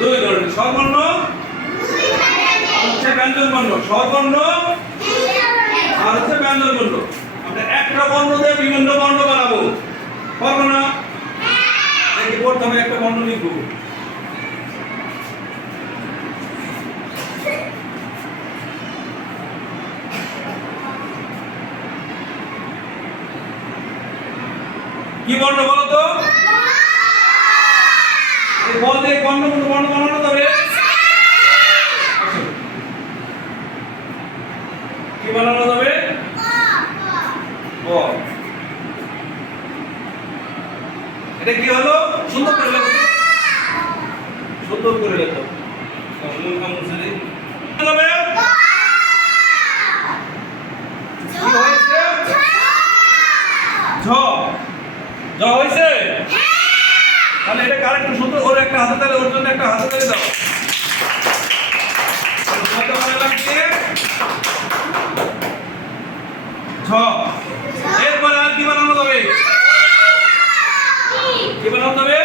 দুই ধরনের স্বরবর্ণ হচ্ছে ব্যঞ্জন বর্ণ, স্বরবর্ণ আর হচ্ছে ব্যঞ্জন বর্ণ। আমরা একটা বর্ণ দিয়ে বিভিন্ন বর্ণ বানাবো, পারবো না? দেখি প্রথমে একটা বর্ণ লিখবো। কি বর্ণ বলো তো? এই বল দিয়ে বর্ণ বানানো যাবে? কি বানানো যাবে? বল। এটা কি হলো? সুন্দর করে লেখো, সুন্দর করে লেখো। মূল কাম মুছে দিই। কি হবে? কি হয়েছে? ঝ। ঝ হয়েছে? তাহলে এটা কারেক্ট সুন্দর ওর একটা হাতে তালে, ওর জন্য একটা হাতে তালে দাও। হাতে বানালাম কি? ঝ। এরপরে আর কি বানানো যাবে? কি বানানো যাবে?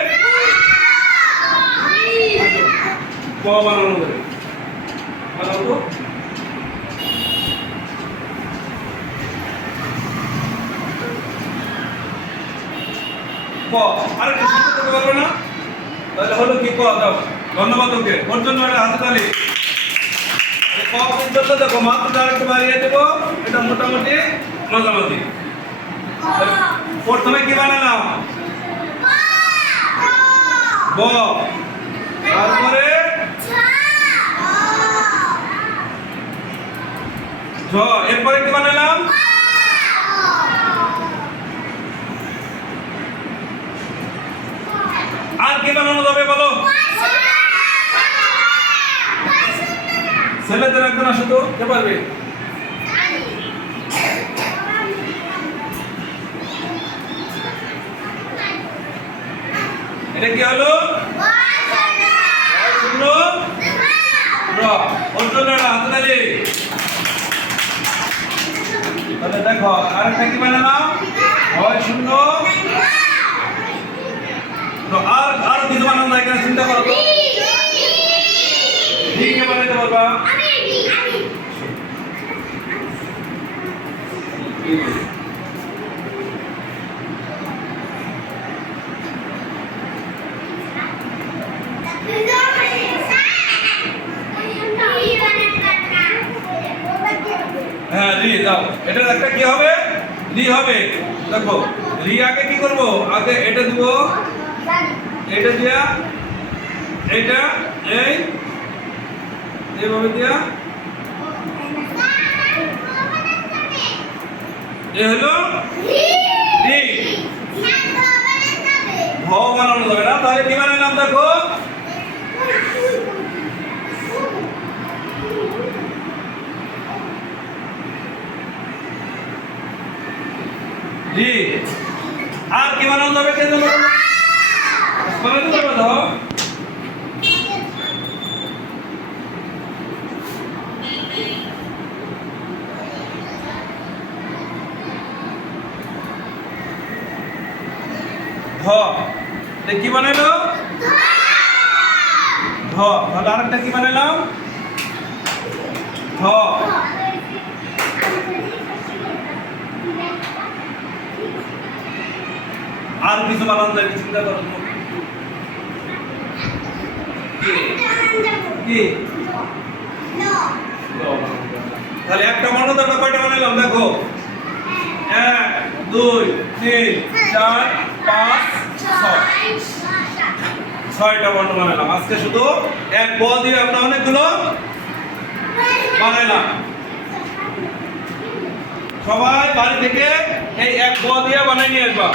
ক বানানো যাবে। বানাও তো। ক। আর কি সুন্দর করতে পারবে না? তাহলে হলো কি? ক দাও। ধন্যবাদ ওকে। ওর জন্য একটা হাতে তালি। ক পর্যন্ত দেখো, মাত্র আরেকটু বাড়িয়ে দেবো। এটা মোটামুটি মাঝামাঝি। প্রথমে কি বানালাম? ব। তারপরে ঝ। এরপরে কি বানালাম? আর কি বানানো যাবে বলো? ছেলেদের একজন আসো তো, কে পারবে? এটা কি হলো? শূন্য র। ওর জন্য হাতে তালি। তাহলে দেখো আরেকটা কি বানালাম? হয় শূন্য আর আর কিছু বানানো যায় কিনা চিন্তা করো তো। ঠিক বানাইতে পারবা? হ্যাঁ রি দাও। এটার একটা কি হবে? রি হবে। দেখো রি আগে কি করব? আগে এটা দিব, এটা দিয়া, এটা এই এইভাবে দিয়া, এ হলো রি। ভ বানানো যাবে না, তাহলে কি বানালাম? দেখো জি। আর কি বানানো যাবে? কে জানো? বানাতে যাবে দাও। ধ। কি বানাইলো? ধ। তাহলে আরেকটা কি বানাইলাম? ধ। আর কিছু বানানো যায় চিন্তা করো। কি? তাহলে একটা বর্ণ আমরা কয়টা বানাইলাম? দেখো 1 2 3 4 5 6 6টা বর্ণ বানাইলাম। আজকে শুধু এক ব দিয়ে আমরা অনেকগুলো বানাইলাম। সবাই বাড়ি থেকে এই এক ব দিয়ে বানাই নিয়ে আসবা।